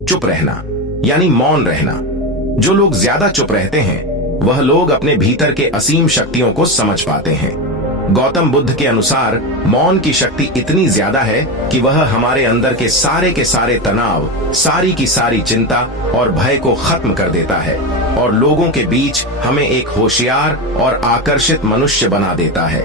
चुप रहना यानी मौन रहना। जो लोग ज्यादा चुप रहते हैं वह लोग अपने भीतर के असीम शक्तियों को समझ पाते हैं। गौतम बुद्ध के अनुसार मौन की शक्ति इतनी ज्यादा है कि वह हमारे अंदर के सारे तनाव, सारी की सारी चिंता और भय को खत्म कर देता है और लोगों के बीच हमें एक होशियार और आकर्षित मनुष्य बना देता है।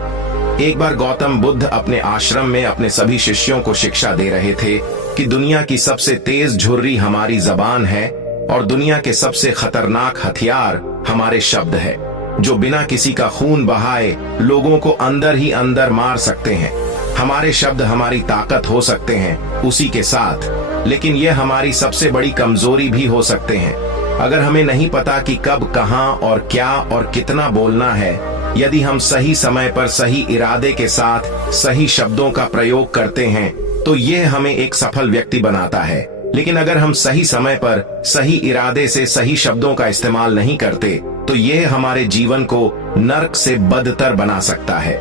एक बार गौतम बुद्ध अपने आश्रम में अपने सभी शिष्यों को शिक्षा दे रहे थे कि दुनिया की सबसे तेज झुर्री हमारी जबान है और दुनिया के सबसे खतरनाक हथियार हमारे शब्द है, जो बिना किसी का खून बहाए लोगों को अंदर ही अंदर मार सकते हैं। हमारे शब्द हमारी ताकत हो सकते हैं उसी के साथ, लेकिन यह हमारी सबसे बड़ी कमजोरी भी हो सकते हैं। अगर हमें नहीं पता कि कब, कहां और क्या और कितना बोलना है, यदि हम सही समय पर सही इरादे के साथ सही शब्दों का प्रयोग करते हैं तो यह हमें एक सफल व्यक्ति बनाता है। लेकिन अगर हम सही समय पर सही इरादे से सही शब्दों का इस्तेमाल नहीं करते तो यह हमारे जीवन को नर्क से बदतर बना सकता है।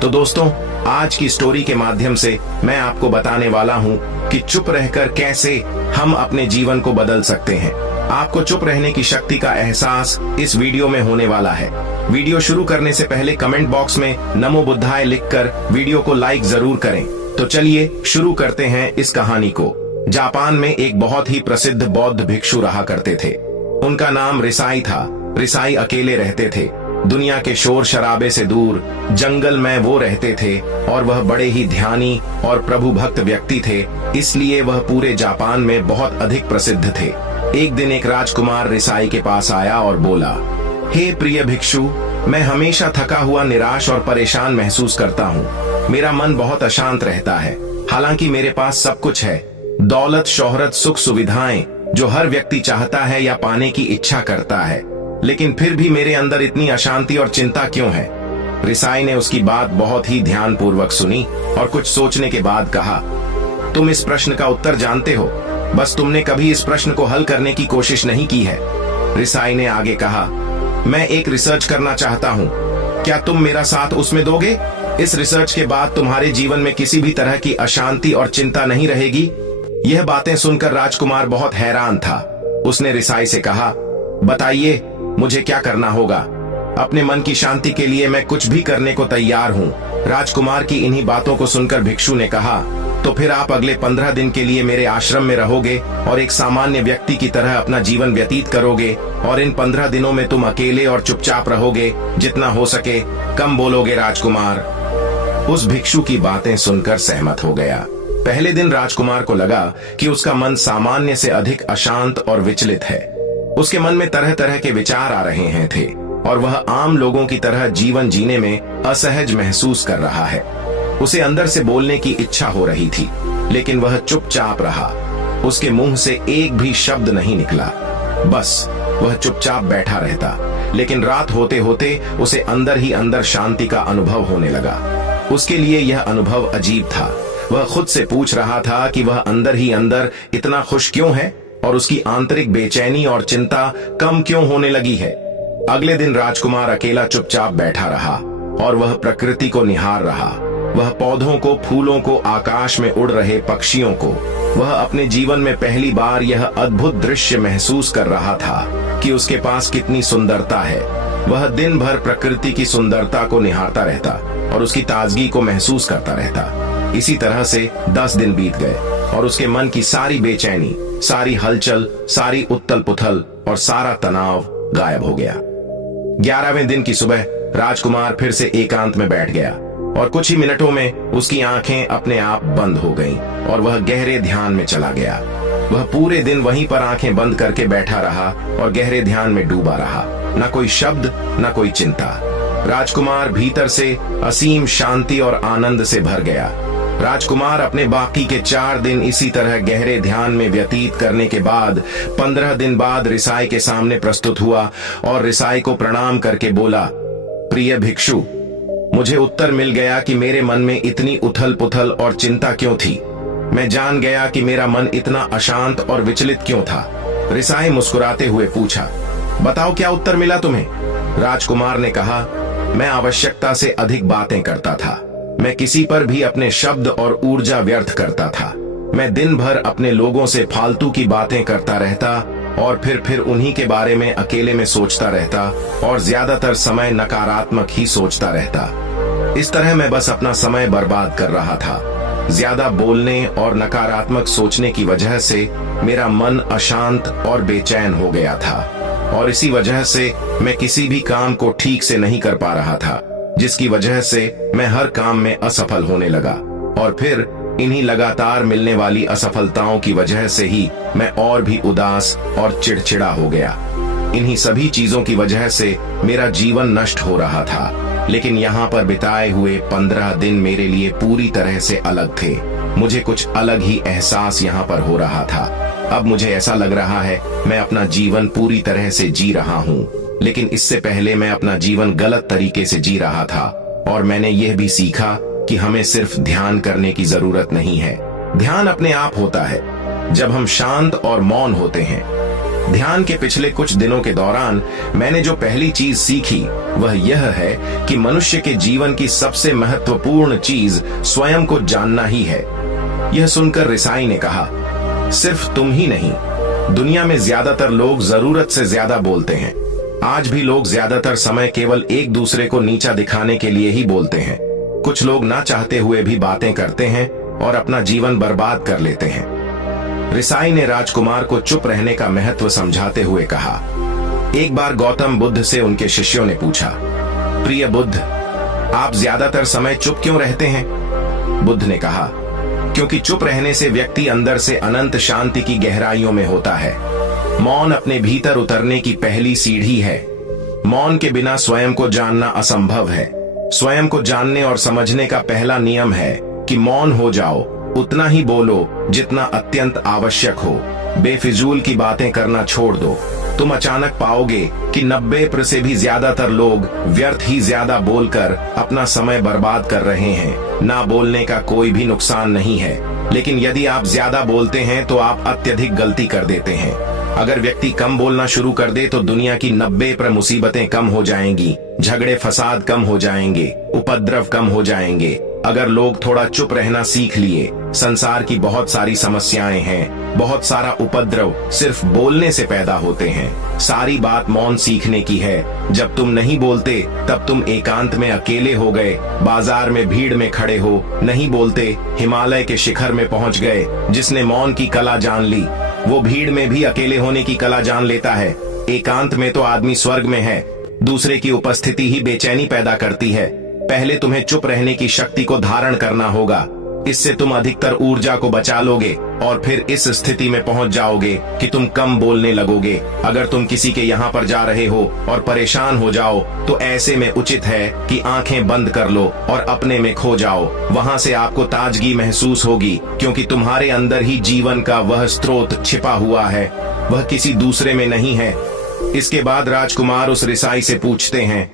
तो दोस्तों, आज की स्टोरी के माध्यम से मैं आपको बताने वाला हूं कि चुप रहकर कैसे हम अपने जीवन को बदल सकते हैं। आपको चुप रहने की शक्ति का एहसास इस वीडियो में होने वाला है। वीडियो शुरू करने से पहले कमेंट बॉक्स में नमो बुद्धाय लिखकर वीडियो को लाइक जरूर करें। तो चलिए शुरू करते हैं इस कहानी को। जापान में एक बहुत ही प्रसिद्ध बौद्ध भिक्षु रहा करते थे। उनका नाम रिसाई था। रिसाई अकेले रहते थे। दुनिया के शोर शराबे से दूर जंगल में वो रहते थे और वह बड़े ही ध्यानी और प्रभु भक्त व्यक्ति थे, इसलिए वह पूरे जापान में बहुत अधिक प्रसिद्ध थे। एक दिन एक राजकुमार रिसाई के पास आया और बोला, हे प्रिय भिक्षु, मैं हमेशा थका हुआ, निराश और परेशान महसूस करता हूँ। मेरा मन बहुत अशांत रहता है। हालांकि मेरे पास सब कुछ है, दौलत, शोहरत, सुख सुविधाएं जो हर व्यक्ति चाहता है या पाने की इच्छा करता है, लेकिन फिर भी मेरे अंदर इतनी अशांति और चिंता क्यों है? रिसाई ने उसकी बात बहुत ही ध्यानपूर्वक सुनी और कुछ सोचने के बाद कहा, तुम इस प्रश्न का उत्तर जानते हो, बस तुमने कभी इस प्रश्न को हल करने की कोशिश नहीं की है। रिसाई ने आगे कहा, मैं एक रिसर्च करना चाहता हूँ, क्या तुम मेरा साथ उसमें दोगे? इस रिसर्च के बाद तुम्हारे जीवन में किसी भी तरह की अशांति और चिंता नहीं रहेगी। यह बातें सुनकर राजकुमार बहुत हैरान था। उसने रिसाई से कहा, बताइए मुझे क्या करना होगा? अपने मन की शांति के लिए मैं कुछ भी करने को तैयार हूँ। राजकुमार की इन्हीं बातों को सुनकर भिक्षु ने कहा, तो फिर आप अगले 15 दिन के लिए मेरे आश्रम में रहोगे और एक सामान्य व्यक्ति की तरह अपना जीवन व्यतीत करोगे और इन 15 दिनों में तुम अकेले और चुपचाप रहोगे, जितना हो सके कम बोलोगे। राजकुमार उस भिक्षु की बातें सुनकर सहमत हो गया। पहले दिन राजकुमार को लगा कि उसका मन सामान्य से अधिक अशांत और विचलित है। उसके मन में तरह तरह के विचार आ रहे हैं थे और वह आम लोगों की तरह जीवन जीने में असहज महसूस कर रहा है। उसे अंदर से बोलने की इच्छा हो रही थी, लेकिन वह चुपचाप रहा। उसके मुंह से एक भी शब्द नहीं निकला, बस वह चुपचाप बैठा रहता। लेकिन रात होते होते उसे अंदर ही अंदर शांति का अनुभव होने लगा। उसके लिए यह अनुभव अजीब था। वह खुद से पूछ रहा था कि वह अंदर ही अंदर इतना खुश क्यों है और उसकी आंतरिक बेचैनी और चिंता कम क्यों होने लगी है। अगले दिन राजकुमार अकेला चुपचाप बैठा रहा और वह प्रकृति को निहार रहा। वह पौधों को, फूलों को, आकाश में उड़ रहे पक्षियों को। वह अपने जीवन में पहली बार यह अद्भुत दृश्य महसूस कर रहा था कि उसके पास कितनी सुंदरता है। वह दिन भर प्रकृति की सुंदरता को निहारता रहता और उसकी ताजगी को महसूस करता रहता। इसी तरह से 10 दिन बीत गए और उसके मन की सारी बेचैनी, सारी हलचल, सारी उथल पुथल और सारा तनाव गायब हो गया। 11वें दिन की सुबह राजकुमार फिर से एकांत में बैठ गया और कुछ ही मिनटों में उसकी आंखें अपने आप बंद हो गईं और वह गहरे ध्यान में चला गया। वह पूरे दिन वहीं पर आंखें बंद करके बैठा रहा और गहरे ध्यान में डूबा रहा। न कोई शब्द, न कोई चिंता। राजकुमार भीतर से असीम शांति और आनंद से भर गया। राजकुमार अपने बाकी के 4 दिन इसी तरह गहरे ध्यान में व्यतीत करने के बाद 15 दिन बाद रिसाई के सामने प्रस्तुत हुआ और रिसाई को प्रणाम करके बोला, प्रिय भिक्षु, मुझे उत्तर मिल गया कि मेरे मन में इतनी उथल पुथल और चिंता क्यों थी। मैं जान गया कि मेरा मन इतना अशांत और विचलित क्यों था। रिसाई मुस्कुराते हुए पूछा, बताओ क्या उत्तर मिला तुम्हें? राजकुमार ने कहा, मैं आवश्यकता से अधिक बातें करता था। मैं किसी पर भी अपने शब्द और ऊर्जा व्यर्थ करता था। मैं दिन भर अपने लोगों से फालतू की बातें करता रहता और फिर उन्हीं के बारे में अकेले में सोचता रहता और ज्यादातर समय नकारात्मक ही सोचता रहता। इस तरह मैं बस अपना समय बर्बाद कर रहा था। ज्यादा बोलने और नकारात्मक सोचने की वजह से मेरा मन अशांत और बेचैन हो गया था और इसी वजह से मैं किसी भी काम को ठीक से नहीं कर पा रहा था, जिसकी वजह से मैं हर काम में असफल होने लगा और फिर इन्हीं लगातार मिलने वाली असफलताओं की वजह से ही मैं और भी उदास और चिड़चिड़ा हो गया। इन्हीं सभी चीजों की वजह से मेरा जीवन नष्ट हो रहा था, लेकिन यहाँ पर बिताए हुए 15 दिन मेरे लिए पूरी तरह से अलग थे। मुझे कुछ अलग ही एहसास यहाँ पर हो रहा था। अब मुझे ऐसा लग रहा है मैं अपना जीवन पूरी तरह से जी रहा हूँ, लेकिन इससे पहले मैं अपना जीवन गलत तरीके से जी रहा था और मैंने यह भी सीखा कि हमें सिर्फ ध्यान करने की जरूरत नहीं है। ध्यान अपने आप होता है जब हम शांत और मौन होते हैं। ध्यान के पिछले कुछ दिनों के दौरान मैंने जो पहली चीज सीखी वह यह है कि मनुष्य के जीवन की सबसे महत्वपूर्ण चीज स्वयं को जानना ही है। यह सुनकर रिसाई ने कहा, सिर्फ तुम ही नहीं, दुनिया में ज्यादातर लोग जरूरत से ज्यादा बोलते हैं। आज भी लोग ज्यादातर समय केवल एक दूसरे को नीचा दिखाने के लिए ही बोलते हैं। कुछ लोग ना चाहते हुए भी बातें करते हैं और अपना जीवन बर्बाद कर लेते हैं। रिसाई ने राजकुमार को चुप रहने का महत्व समझाते हुए कहा। एक बार गौतम बुद्ध से उनके शिष्यों ने पूछा, प्रिय बुद्ध, आप ज्यादातर समय चुप क्यों रहते हैं? बुद्ध ने कहा, क्योंकि चुप रहने से व्यक्ति अंदर से अनंत शांति की गहराइयों में होता है। मौन अपने भीतर उतरने की पहली सीढ़ी है। मौन के बिना स्वयं को जानना असंभव है। स्वयं को जानने और समझने का पहला नियम है कि मौन हो जाओ, उतना ही बोलो जितना अत्यंत आवश्यक हो। बेफिजूल की बातें करना छोड़ दो। तुम अचानक पाओगे कि 90% से भी ज्यादातर लोग व्यर्थ ही ज्यादा बोलकर अपना समय बर्बाद कर रहे हैं। ना बोलने का कोई भी नुकसान नहीं है, लेकिन यदि आप ज्यादा बोलते हैं तो आप अत्यधिक गलती कर देते हैं। अगर व्यक्ति कम बोलना शुरू कर दे तो दुनिया की 90% मुसीबतें कम हो जाएंगी, झगड़े फसाद कम हो जाएंगे, उपद्रव कम हो जाएंगे। अगर लोग थोड़ा चुप रहना सीख लिए, संसार की बहुत सारी समस्याएं हैं, बहुत सारा उपद्रव सिर्फ बोलने से पैदा होते हैं। सारी बात मौन सीखने की है। जब तुम नहीं बोलते तब तुम एकांत में अकेले हो गए, बाजार में भीड़ में खड़े हो, नहीं बोलते, हिमालय के शिखर में पहुंच गए। जिसने मौन की कला जान ली वो भीड़ में भी अकेले होने की कला जान लेता है। एकांत में तो आदमी स्वर्ग में है। दूसरे की उपस्थिति ही बेचैनी पैदा करती है। पहले तुम्हें चुप रहने की शक्ति को धारण करना होगा। इससे तुम अधिकतर ऊर्जा को बचा लोगे और फिर इस स्थिति में पहुंच जाओगे कि तुम कम बोलने लगोगे। अगर तुम किसी के यहाँ पर जा रहे हो और परेशान हो जाओ तो ऐसे में उचित है कि आंखें बंद कर लो और अपने में खो जाओ। वहां से आपको ताजगी महसूस होगी, क्योंकि तुम्हारे अंदर ही जीवन का वह स्रोत छिपा हुआ है, वह किसी दूसरे में नहीं है। इसके बाद राजकुमार उस रिसाई से पूछते हैं,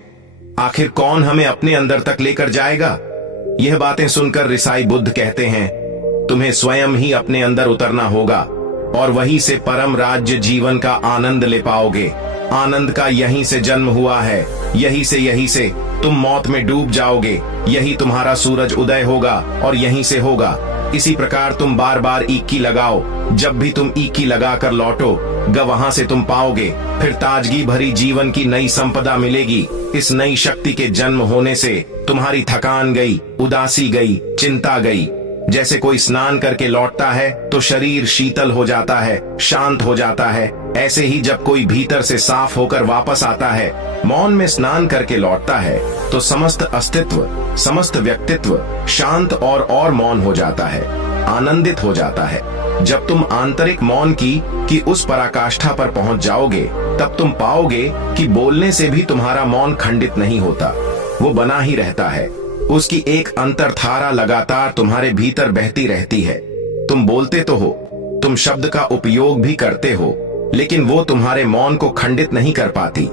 आखिर कौन हमें अपने अंदर तक लेकर जाएगा? यह बातें सुनकर रिसाई बुद्ध कहते हैं, तुम्हें स्वयं ही अपने अंदर उतरना होगा और वहीं से परम राज्य जीवन का आनंद ले पाओगे। आनंद का यहीं से जन्म हुआ है। यहीं से तुम मौत में डूब जाओगे। यही तुम्हारा सूरज उदय होगा और यहीं से होगा। इसी प्रकार तुम बार बार ईकी लगाओ। जब भी तुम ईकी लगा कर लौटो वहां से तुम पाओगे फिर ताजगी भरी जीवन की नई संपदा मिलेगी। इस नई शक्ति के जन्म होने से तुम्हारी थकान गई, उदासी गई, चिंता गई। जैसे कोई स्नान करके लौटता है तो शरीर शीतल हो जाता है, शांत हो जाता है, ऐसे ही जब कोई भीतर से साफ होकर वापस आता है, मौन में स्नान करके लौटता है, तो समस्त अस्तित्व, समस्त व्यक्तित्व शांत और मौन हो जाता है, आनंदित हो जाता है। जब तुम आंतरिक मौन की उस पराकाष्ठा पर पहुंच जाओगे तब तुम पाओगे कि बोलने से भी तुम्हारा मौन खंडित नहीं होता, वो बना ही रहता है। उसकी एक अंतर्धारा लगातार तुम्हारे भीतर बहती रहती है। तुम बोलते तो हो, तुम शब्द का उपयोग भी करते हो, लेकिन वो तुम्हारे मौन को खंडित नहीं कर पाती।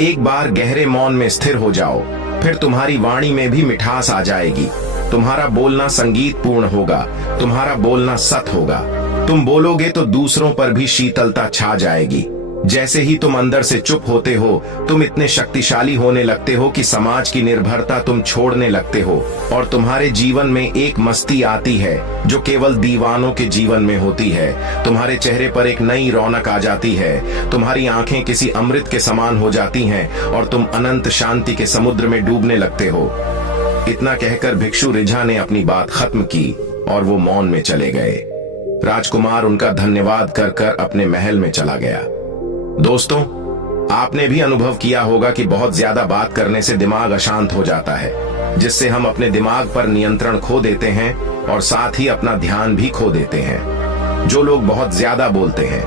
एक बार गहरे मौन में स्थिर हो जाओ, फिर तुम्हारी वाणी में भी मिठास आ जाएगी। तुम्हारा बोलना संगीत पूर्ण होगा, तुम्हारा बोलना सत होगा। तुम बोलोगे तो दूसरों पर भी शीतलता छा जाएगी। जैसे ही तुम अंदर से चुप होते हो, तुम इतने शक्तिशाली होने लगते हो कि समाज की निर्भरता तुम छोड़ने लगते हो और तुम्हारे जीवन में एक मस्ती आती है जो केवल दीवानों के जीवन में होती है। तुम्हारे चेहरे पर एक नई रौनक आ जाती है, तुम्हारी आंखें किसी अमृत के समान हो जाती हैं और तुम अनंत शांति के समुद्र में डूबने लगते हो। इतना कहकर भिक्षु रिझा ने अपनी बात खत्म की और वो मौन में चले गए। राजकुमार उनका धन्यवाद कर कर अपने महल में चला गया। दोस्तों, आपने भी अनुभव किया होगा कि बहुत ज्यादा बात करने से दिमाग अशांत हो जाता है, जिससे हम अपने दिमाग पर नियंत्रण खो देते हैं और साथ ही अपना ध्यान भी खो देते हैं। जो लोग बहुत ज्यादा बोलते हैं,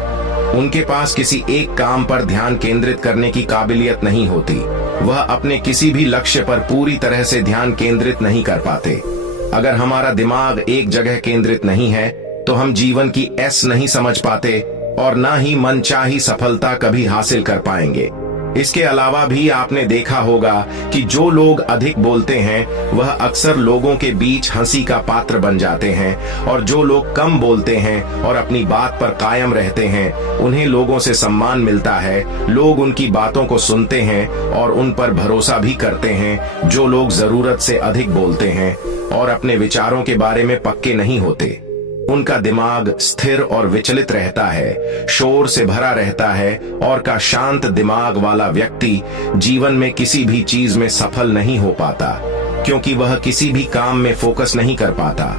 उनके पास किसी एक काम पर ध्यान केंद्रित करने की काबिलियत नहीं होती। वह अपने किसी भी लक्ष्य पर पूरी तरह से ध्यान केंद्रित नहीं कर पाते। अगर हमारा दिमाग एक जगह केंद्रित नहीं है तो हम जीवन की एस नहीं समझ पाते और ना ही मनचाही सफलता कभी हासिल कर पाएंगे। इसके अलावा भी आपने देखा होगा कि जो लोग अधिक बोलते हैं वह अक्सर लोगों के बीच हंसी का पात्र बन जाते हैं और जो लोग कम बोलते हैं और अपनी बात पर कायम रहते हैं उन्हें लोगों से सम्मान मिलता है। लोग उनकी बातों को सुनते हैं और उन पर भरोसा भी करते हैं। जो लोग जरूरत से अधिक बोलते हैं और अपने विचारों के बारे में पक्के नहीं होते, उनका दिमाग स्थिर और विचलित रहता है, शोर से भरा रहता है और का शांत दिमाग वाला व्यक्ति जीवन में किसी भी चीज में सफल नहीं हो पाता, क्योंकि वह किसी भी काम में फोकस नहीं कर पाता।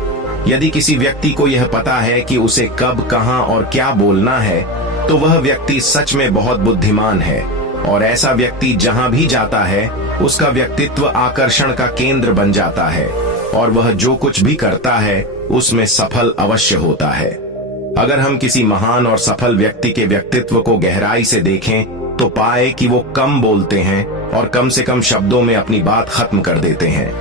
यदि किसी व्यक्ति को यह पता है कि उसे कब, कहां और क्या बोलना है, तो वह व्यक्ति सच में बहुत बुद्धिमान है और ऐसा व्यक्ति जहां भी जाता है उसका व्यक्तित्व आकर्षण का केंद्र बन जाता है और वह जो कुछ भी करता है उसमें सफल अवश्य होता है। अगर हम किसी महान और सफल व्यक्ति के व्यक्तित्व को गहराई से देखें तो पाए कि वो कम बोलते हैं और कम से कम शब्दों में अपनी बात खत्म कर देते हैं।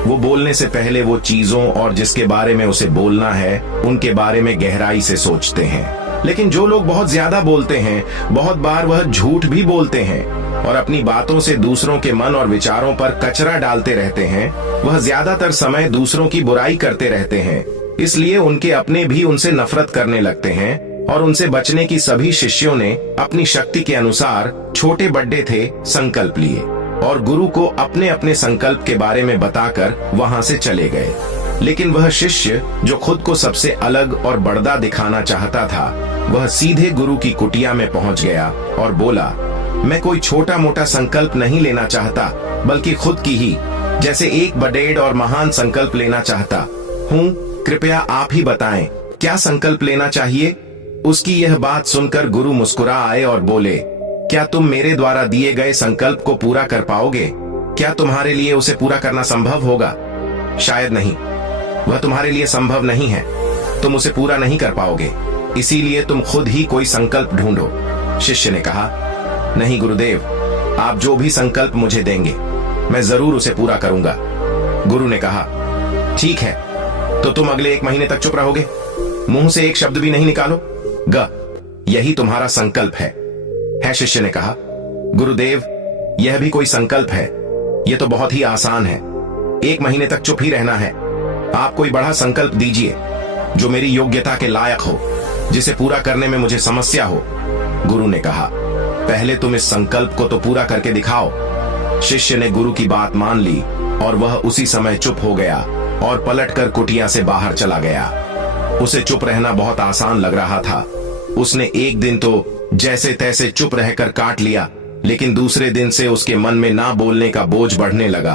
वो बोलने से पहले वो चीजों और जिसके बारे में उसे बोलना है उनके बारे में गहराई से सोचते हैं। लेकिन जो लोग बहुत ज्यादा बोलते हैं, बहुत बार वह झूठ भी बोलते हैं और अपनी बातों से दूसरों के मन और विचारों पर कचरा डालते रहते हैं। वह ज्यादातर समय दूसरों की बुराई करते रहते हैं, इसलिए उनके अपने भी उनसे नफरत करने लगते हैं और उनसे बचने की सभी शिष्यों ने अपनी शक्ति के अनुसार छोटे बड़े थे संकल्प लिए और गुरु को अपने अपने संकल्प के बारे में बताकर वहां से चले गए। लेकिन वह शिष्य जो खुद को सबसे अलग और बड़ा दिखाना चाहता था, वह सीधे गुरु की कुटिया में पहुंच गया और बोला, मैं कोई छोटा मोटा संकल्प नहीं लेना चाहता, बल्कि खुद की ही जैसे एक बड़ेड और महान संकल्प लेना चाहता हूँ। कृपया आप ही बताएं, क्या संकल्प लेना चाहिए? उसकी यह बात सुनकर गुरु मुस्कुरा आए और बोले, क्या तुम मेरे द्वारा दिए गए संकल्प को पूरा कर पाओगे? क्या तुम्हारे लिए उसे पूरा करना संभव होगा? शायद नहीं, वह तुम्हारे लिए संभव नहीं है। तुम उसे पूरा नहीं कर पाओगे, इसीलिए तुम खुद ही कोई संकल्प ढूंढो। शिष्य ने कहा, नहीं गुरुदेव, आप जो भी संकल्प मुझे देंगे मैं जरूर उसे पूरा करूंगा। गुरु ने कहा, ठीक है, तो तुम अगले 1 महीने तक चुप रहोगे, मुंह से एक शब्द भी नहीं निकालो यही तुम्हारा संकल्प है। शिष्य ने कहा, गुरुदेव, यह भी कोई संकल्प है? यह तो बहुत ही आसान है, 1 महीने तक चुप ही रहना है। आप कोई बड़ा संकल्प दीजिए जो मेरी योग्यता के लायक हो, जिसे पूरा करने में मुझे समस्या हो। गुरु ने कहा, पहले तुम इस संकल्प को तो पूरा करके दिखाओ। शिष्य ने गुरु की बात मान ली और वह उसी समय चुप हो गया और पलटकर कुटिया से बाहर चला गया। उसे चुप रहना बहुत आसान लग रहा था। उसने एक दिन तो जैसे तैसे चुप रहकर काट लिया, लेकिन दूसरे दिन से उसके मन में ना बोलने का बोझ बढ़ने लगा।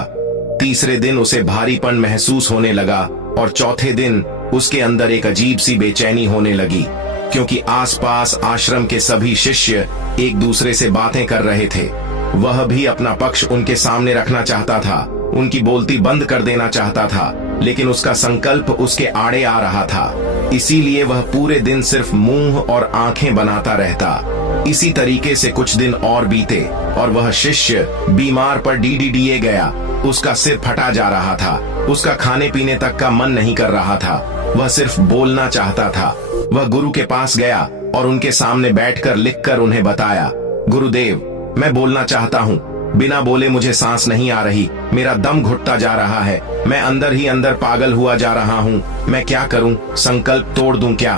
तीसरे दिन उसे भारीपन महसूस होने लगा और चौथे दिन उसके अंदर एक अजीब सी बेचैनी होने लगी, क्योंकि आसपास आश्रम के सभी शिष्य एक दूसरे से बातें कर रहे थे। वह भी अपना पक्ष उनके सामने रखना चाहता था, उनकी बोलती बंद कर देना चाहता था, लेकिन उसका संकल्प उसके आड़े आ रहा था। इसीलिए वह पूरे दिन सिर्फ मुंह और आंखें बनाता रहता। इसी तरीके से कुछ दिन और बीते और वह शिष्य बीमार पर डीडीडीए गया। उसका सिर फटा जा रहा था, उसका खाने पीने तक का मन नहीं कर रहा था, वह सिर्फ बोलना चाहता था। वह गुरु के पास गया और उनके सामने बैठकर लिखकर उन्हें बताया, गुरुदेव, मैं बोलना चाहता हूँ, बिना बोले मुझे सांस नहीं आ रही, मेरा दम घुटता जा रहा है, मैं अंदर ही अंदर पागल हुआ जा रहा हूँ, मैं क्या करूँ? संकल्प तोड़ दूं क्या?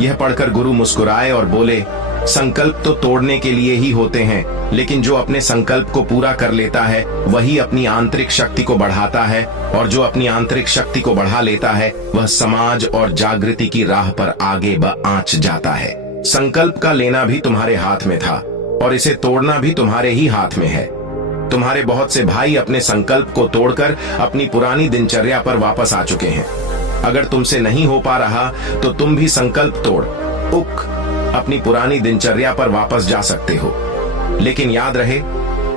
यह पढ़कर गुरु मुस्कुराए और बोले, संकल्प तो तोड़ने के लिए ही होते हैं, लेकिन जो अपने संकल्प को पूरा कर लेता है वही अपनी आंतरिक शक्ति को बढ़ाता है, और जो अपनी आंतरिक शक्ति को बढ़ा लेता है वह समाज और जागृति की राह पर आगे आंच जाता है। संकल्प का लेना भी तुम्हारे हाथ में था और इसे तोड़ना भी तुम्हारे ही हाथ में है। तुम्हारे बहुत से भाई अपने संकल्प को तोड़कर अपनी पुरानी दिनचर्या पर वापस आ चुके हैं। अगर तुमसे नहीं हो पा रहा तो तुम भी संकल्प तोड़ अपनी पुरानी दिनचर्या पर वापस जा सकते हो। लेकिन याद रहे,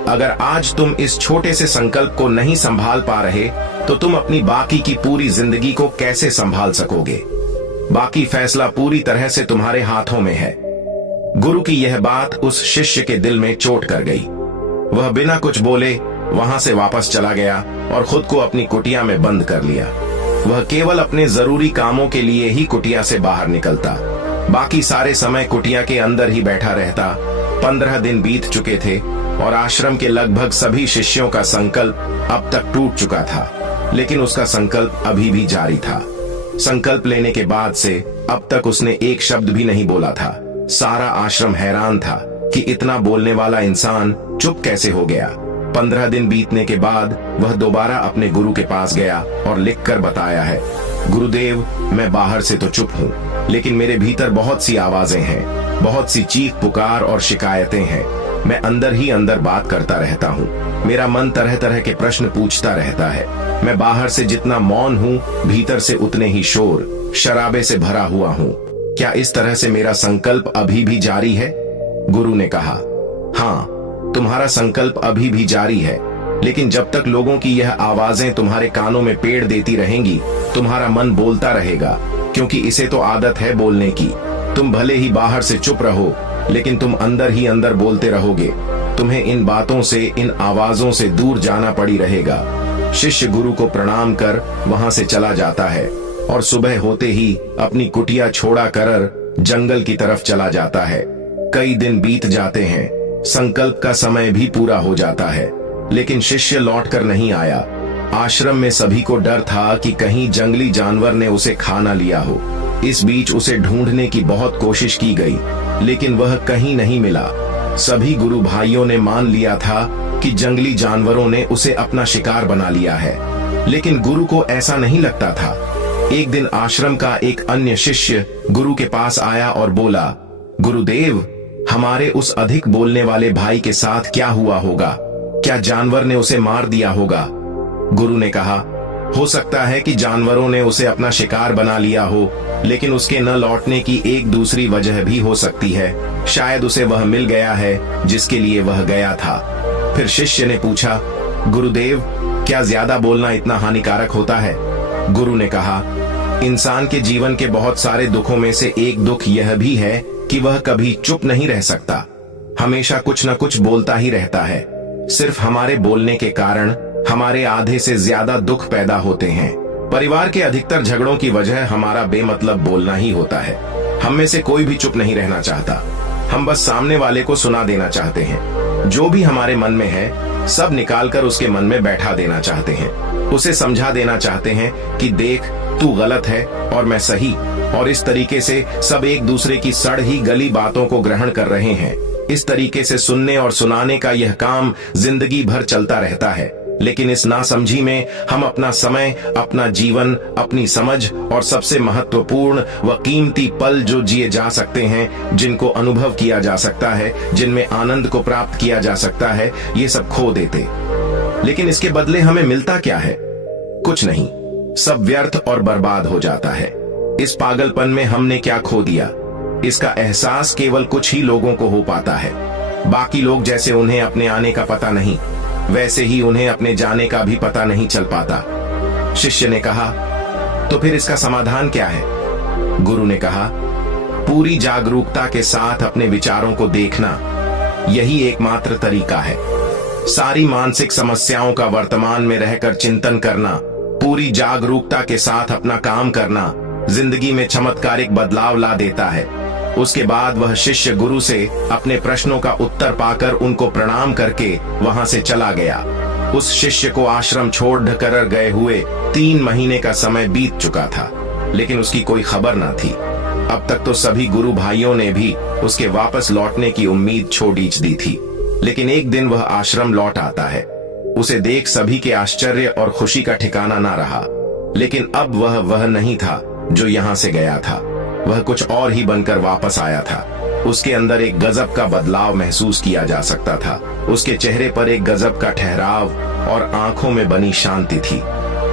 अगर आज तुम इस छोटे से संकल्प को नहीं संभाल पा रहे तो तुम अपनी बाकी की पूरी जिंदगी को कैसे संभाल सकोगे? बाकी फैसला पूरी तरह से तुम्हारे हाथों में है। गुरु की यह बात उस शिष्य के दिल में चोट कर गई। वह बिना कुछ बोले वहां से वापस चला गया और खुद को अपनी कुटिया में बंद कर लिया। वह केवल अपने जरूरी कामों के लिए ही कुटिया से बाहर निकलता, बाकी सारे समय कुटिया के अंदर ही बैठा रहता। 15 दिन बीत चुके थे और आश्रम के लगभग सभी शिष्यों का संकल्प अब तक टूट चुका था, लेकिन उसका संकल्प अभी भी जारी था। संकल्प लेने के बाद से अब तक उसने एक शब्द भी नहीं बोला था। सारा आश्रम हैरान था कि इतना बोलने वाला इंसान चुप कैसे हो गया। 15 दिन बीतने के बाद वह दोबारा अपने गुरु के पास गया और लिखकर बताया है, गुरुदेव, मैं बाहर से तो चुप हूँ, लेकिन मेरे भीतर बहुत सी आवाजें हैं, बहुत सी चीख पुकार और शिकायतें हैं। मैं अंदर ही अंदर बात करता रहता हूँ। मेरा मन तरह तरह के प्रश्न पूछता रहता है। मैं बाहर से जितना मौन हूँ, भीतर से उतने ही शोर शराबे से भरा हुआ हूँ। क्या इस तरह से मेरा संकल्प अभी भी जारी है? गुरु ने कहा, हाँ, तुम्हारा संकल्प अभी भी जारी है, लेकिन जब तक लोगों की यह आवाजें तुम्हारे कानों में पेड़ देती रहेंगी, तुम्हारा मन बोलता रहेगा, क्योंकि इसे तो आदत है बोलने की। तुम भले ही बाहर से चुप रहो, लेकिन तुम अंदर ही अंदर बोलते रहोगे। तुम्हें इन बातों से, इन आवाजों से दूर जाना पड़ी रहेगा। शिष्य गुरु को प्रणाम कर वहां से चला जाता है और सुबह होते ही अपनी कुटिया छोड़ा कर जंगल की तरफ चला जाता है। कई दिन बीत जाते हैं, संकल्प का समय भी पूरा हो जाता है, लेकिन शिष्य लौटकर नहीं आया। आश्रम में सभी को डर था कि कहीं जंगली जानवर ने उसे खा न लिया हो। इस बीच उसे ढूंढने की बहुत कोशिश की गई, लेकिन वह कहीं नहीं मिला। सभी गुरु भाइयों ने मान लिया था कि जंगली जानवरों ने उसे अपना शिकार बना लिया है, लेकिन गुरु को ऐसा नहीं लगता था। एक दिन आश्रम का एक अन्य शिष्य गुरु के पास आया और बोला, गुरुदेव, हमारे उस अधिक बोलने वाले भाई के साथ क्या हुआ होगा? क्या जानवर ने उसे मार दिया होगा? गुरु ने कहा, हो सकता है कि जानवरों ने उसे अपना शिकार बना लिया हो, लेकिन उसके न लौटने की एक दूसरी वजह भी हो सकती है। शायद उसे वह मिल गया है जिसके लिए वह गया था। फिर शिष्य ने पूछा, गुरुदेव, क्या ज्यादा बोलना इतना हानिकारक होता है? गुरु ने कहा, इंसान के जीवन के बहुत सारे दुखों में से एक दुख यह भी है कि वह कभी चुप नहीं रह सकता, हमेशा कुछ न कुछ बोलता ही रहता है। सिर्फ हमारे बोलने के कारण हमारे आधे से ज्यादा दुख पैदा होते हैं। परिवार के अधिकतर झगड़ों की वजह हमारा बेमतलब बोलना ही होता है। हम में से कोई भी चुप नहीं रहना चाहता, हम बस सामने वाले को सुना देना चाहते हैं। जो भी हमारे मन में है सब निकालकर उसके मन में बैठा देना चाहते हैं। उसे समझा देना चाहते हैं कि देख, तू गलत है और मैं सही, और इस तरीके से सब एक दूसरे की सड़ ही गली बातों को ग्रहण कर रहे हैं। इस तरीके से सुनने और सुनाने का यह काम जिंदगी भर चलता रहता है, लेकिन इस नासमझी में हम अपना समय, अपना जीवन, अपनी समझ और सबसे महत्वपूर्ण व कीमती पल जो जिए जा सकते हैं, जिनको अनुभव किया जा सकता है, जिनमें आनंद को प्राप्त किया जा सकता है, ये सब खो देते। लेकिन इसके बदले हमें मिलता क्या है? कुछ नहीं, सब व्यर्थ और बर्बाद हो जाता है। इस पागलपन में हमने क्या खो दिया, इसका एहसास केवल कुछ ही लोगों को हो पाता है। बाकी लोग जैसे उन्हें अपने आने का पता नहीं, वैसे ही उन्हें अपने जाने का भी पता नहीं चल पाता। शिष्य ने कहा, तो फिर इसका समाधान क्या है? गुरु ने कहा, पूरी जागरूकता के साथ अपने विचारों को देखना, यही एकमात्र तरीका है। सारी मानसिक समस्याओं का वर्तमान में रहकर चिंतन करना, पूरी जागरूकता के साथ अपना काम करना जिंदगी में चमत्कारिक बदलाव ला देता है। उसके बाद वह शिष्य गुरु से अपने प्रश्नों का उत्तर पाकर उनको प्रणाम करके वहां से चला गया। उस शिष्य को आश्रम छोड़ कर गए हुए 3 महीने का समय बीत चुका था, लेकिन उसकी कोई खबर न थी। अब तक तो सभी गुरु भाइयों ने भी उसके वापस लौटने की उम्मीद छोड़ दी थी, लेकिन एक दिन वह आश्रम लौट आता है। उसे देख सभी के आश्चर्य और खुशी का ठिकाना ना रहा, लेकिन अब वह नहीं था जो यहाँ से गया था। वह कुछ और ही बनकर वापस आया था। उसके अंदर एक गजब का बदलाव महसूस किया जा सकता था। उसके चेहरे पर एक गजब का ठहराव और आंखों में बनी शांति थी।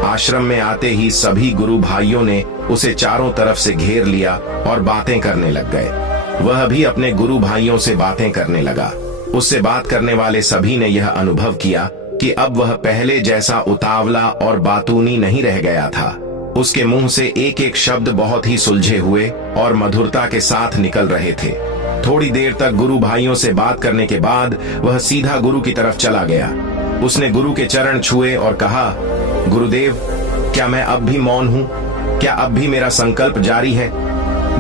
आश्रम में आते ही सभी गुरु भाइयों ने उसे चारों तरफ से घेर लिया और बातें करने लग गए। वह भी अपने गुरु भाइयों से बातें करने लगा। उससे बात करने वाले सभी ने यह अनुभव किया कि अब वह पहले जैसा उतावला और बातूनी नहीं रह गया था। उसके मुंह से एक एक शब्द बहुत ही सुलझे हुए और मधुरता के साथ निकल रहे थे। थोड़ी देर तक गुरु भाइयों से बात करने के बाद वह सीधा गुरु की तरफ चला गया। उसने गुरु के चरण छुए और कहा, गुरुदेव, क्या मैं अब भी मौन हूँ? क्या अब भी मेरा संकल्प जारी है?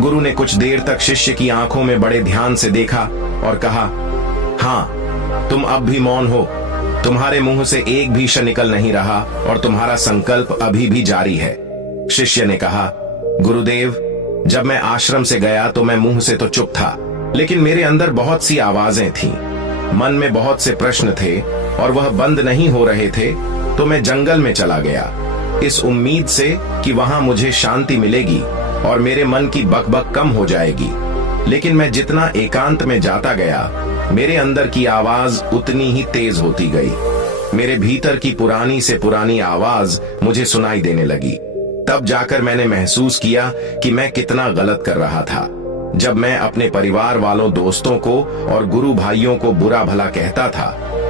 गुरु ने कुछ देर तक शिष्य की आंखों में बड़े ध्यान से देखा और कहा, हाँ, तुम अब भी मौन हो। तुम्हारे मुंह से एक भी श निकल नहीं रहा और तुम्हारा संकल्प अभी भी जारी है। शिष्य ने कहा, गुरुदेव, जब मैं आश्रम से गया तो मैं मुंह से तो चुप था, लेकिन मेरे अंदर बहुत सी आवाजें थीं। मन में बहुत से प्रश्न थे और वह बंद नहीं हो रहे थे, तो मैं जंगल में चला गया, इस उम्मीद से कि वहां मुझे शांति मिलेगी और मेरे मन की बकबक कम हो जाएगी। लेकिन मैं जितना एकांत में जाता गया, मेरे अंदर की आवाज उतनी ही तेज होती गई। मेरे भीतर की पुरानी से पुरानी आवाज मुझे सुनाई देने लगी। तब जाकर मैंने महसूस किया कि मैं कितना गलत कर रहा था। जब मैं अपने परिवार वालों, दोस्तों को और गुरु भाइयों को बुरा भला कहता था,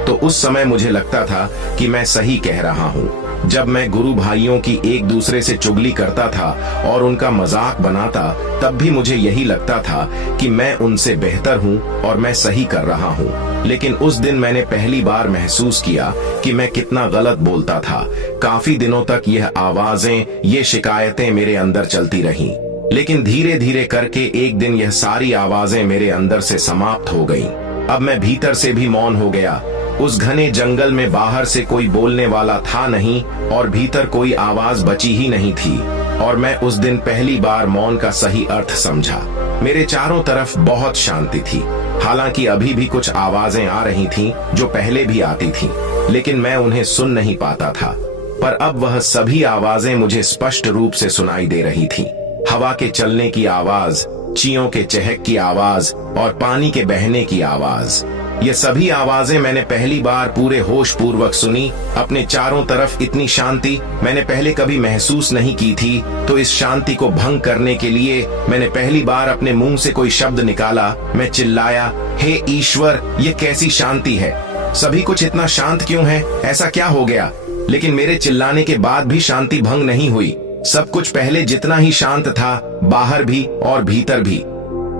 तो उस समय मुझे लगता था कि मैं सही कह रहा हूँ। जब मैं गुरु भाइयों की एक दूसरे से चुगली करता था और उनका मजाक बनाता, तब भी मुझे यही लगता था कि मैं उनसे बेहतर हूँ और मैं सही कर रहा हूँ। लेकिन उस दिन मैंने पहली बार महसूस किया कि मैं कितना गलत बोलता था। काफी दिनों तक यह आवाजें, ये शिकायतें मेरे अंदर चलती रहीं, लेकिन धीरे धीरे करके एक दिन यह सारी आवाजें मेरे अंदर से समाप्त हो गईं। अब मैं भीतर से भी मौन हो गया। उस घने जंगल में बाहर से कोई बोलने वाला था नहीं और भीतर कोई आवाज बची ही नहीं थी, और मैं उस दिन पहली बार मौन का सही अर्थ समझा। मेरे चारों तरफ बहुत शांति थी। हालांकि अभी भी कुछ आवाजें आ रही थीं जो पहले भी आती थीं, लेकिन मैं उन्हें सुन नहीं पाता था। पर अब वह सभी आवाजें मुझे स्पष्ट रूप से सुनाई दे रही थीं। हवा के चलने की आवाज, चींयों के चहक की आवाज और पानी के बहने की आवाज, ये सभी आवाजें मैंने पहली बार पूरे होश पूर्वक सुनी। अपने चारों तरफ इतनी शांति मैंने पहले कभी महसूस नहीं की थी। तो इस शांति को भंग करने के लिए मैंने पहली बार अपने मुंह से कोई शब्द निकाला। मैं चिल्लाया, हे ईश्वर, ये कैसी शांति है? सभी कुछ इतना शांत क्यों है? ऐसा क्या हो गया? लेकिन मेरे चिल्लाने के बाद भी शांति भंग नहीं हुई। सब कुछ पहले जितना ही शांत था, बाहर भी और भीतर भी।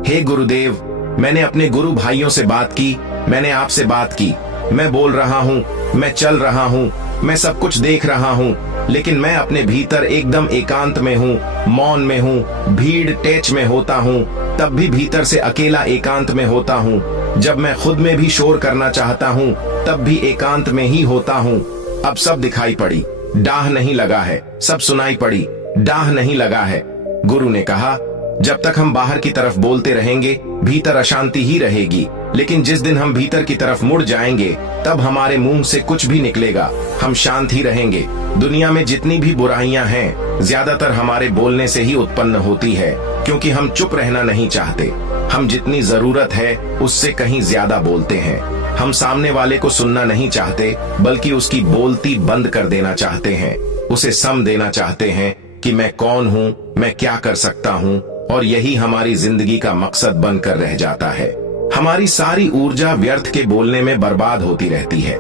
हे गुरुदेव, मैंने अपने गुरु भाइयों से बात की, मैंने आपसे बात की। मैं बोल रहा हूँ, मैं चल रहा हूँ, मैं सब कुछ देख रहा हूँ, लेकिन मैं अपने भीतर एकदम एकांत में हूँ, मौन में हूँ। भीड़ टेच में होता हूँ, तब भी भीतर से अकेला एकांत में होता हूँ। जब मैं खुद में भी शोर करना चाहता हूँ, तब भी एकांत में ही होता हूँ। अब सब दिखाई पड़ी, डाह नहीं लगा है। सब सुनाई पड़ी, डाह नहीं लगा है। गुरु ने कहा, जब तक हम बाहर की तरफ बोलते रहेंगे, भीतर अशांति ही रहेगी। लेकिन जिस दिन हम भीतर की तरफ मुड़ जाएंगे, तब हमारे मुंह से कुछ भी निकलेगा, हम शांत ही रहेंगे। दुनिया में जितनी भी बुराइयां हैं, ज्यादातर हमारे बोलने से ही उत्पन्न होती है, क्योंकि हम चुप रहना नहीं चाहते। हम जितनी जरूरत है उससे कहीं ज्यादा बोलते हैं। हम सामने वाले को सुनना नहीं चाहते, बल्कि उसकी बोलती बंद कर देना चाहते हैं। उसे सम देना चाहते हैं कि मैं कौन हूँ, मैं क्या कर सकता हूँ, और यही हमारी जिंदगी का मकसद बनकर रह जाता है। हमारी सारी ऊर्जा व्यर्थ के बोलने में बर्बाद होती रहती है।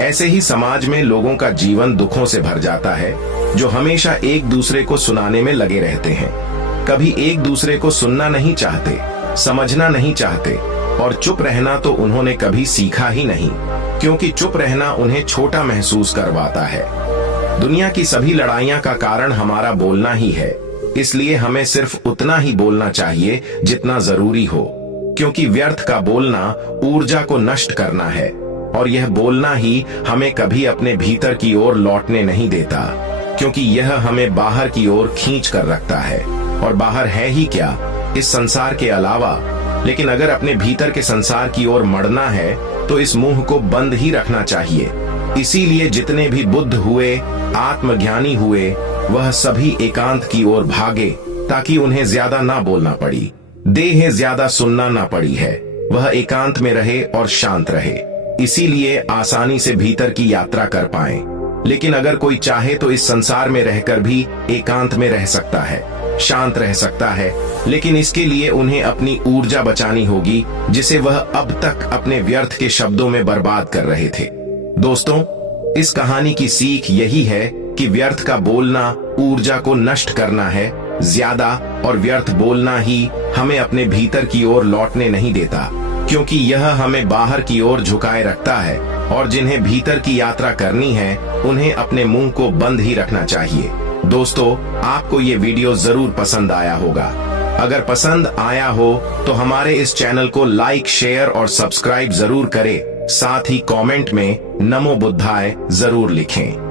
ऐसे ही समाज में लोगों का जीवन दुखों से भर जाता है, जो हमेशा एक दूसरे को सुनाने में लगे रहते हैं। कभी एक दूसरे को सुनना नहीं चाहते, समझना नहीं चाहते, और चुप रहना तो उन्होंने कभी सीखा ही नहीं, क्योंकि चुप रहना उन्हें छोटा महसूस करवाता है। दुनिया की सभी लड़ाइयां का कारण हमारा बोलना ही है, इसलिए हमें सिर्फ उतना ही बोलना चाहिए जितना जरूरी हो, क्योंकि व्यर्थ का बोलना ऊर्जा को नष्ट करना है, और यह बोलना ही हमें कभी अपने भीतर की ओर लौटने नहीं देता, क्योंकि यह हमें बाहर की ओर खींच कर रखता है। और बाहर है ही क्या? इस संसार के अलावा। लेकिन अगर अपने भीतर के संसार की ओर मड़ना है तो इस मुंह को बंद ही रखना चाहिए। इसीलिए जितने भी बुद्ध हुए, आत्मज्ञानी हुए, वह सभी एकांत की ओर भागे ताकि उन्हें ज्यादा ना बोलना पड़ी, देह ज्यादा सुनना ना पड़ी है। वह एकांत में रहे और शांत रहे, इसीलिए आसानी से भीतर की यात्रा कर पाए। लेकिन अगर कोई चाहे तो इस संसार में रहकर भी एकांत में रह सकता है, शांत रह सकता है, लेकिन इसके लिए उन्हें अपनी ऊर्जा बचानी होगी जिसे वह अब तक अपने व्यर्थ के शब्दों में बर्बाद कर रहे थे। दोस्तों, इस कहानी की सीख यही है कि व्यर्थ का बोलना ऊर्जा को नष्ट करना है ज्यादा, और व्यर्थ बोलना ही हमें अपने भीतर की ओर लौटने नहीं देता, क्योंकि यह हमें बाहर की ओर झुकाए रखता है। और जिन्हें भीतर की यात्रा करनी है उन्हें अपने मुंह को बंद ही रखना चाहिए। दोस्तों, आपको ये वीडियो जरूर पसंद आया होगा। अगर पसंद आया हो तो हमारे इस चैनल को लाइक, शेयर और सब्सक्राइब जरूर करें। साथ ही कमेंट में नमो बुद्धाय जरूर लिखें।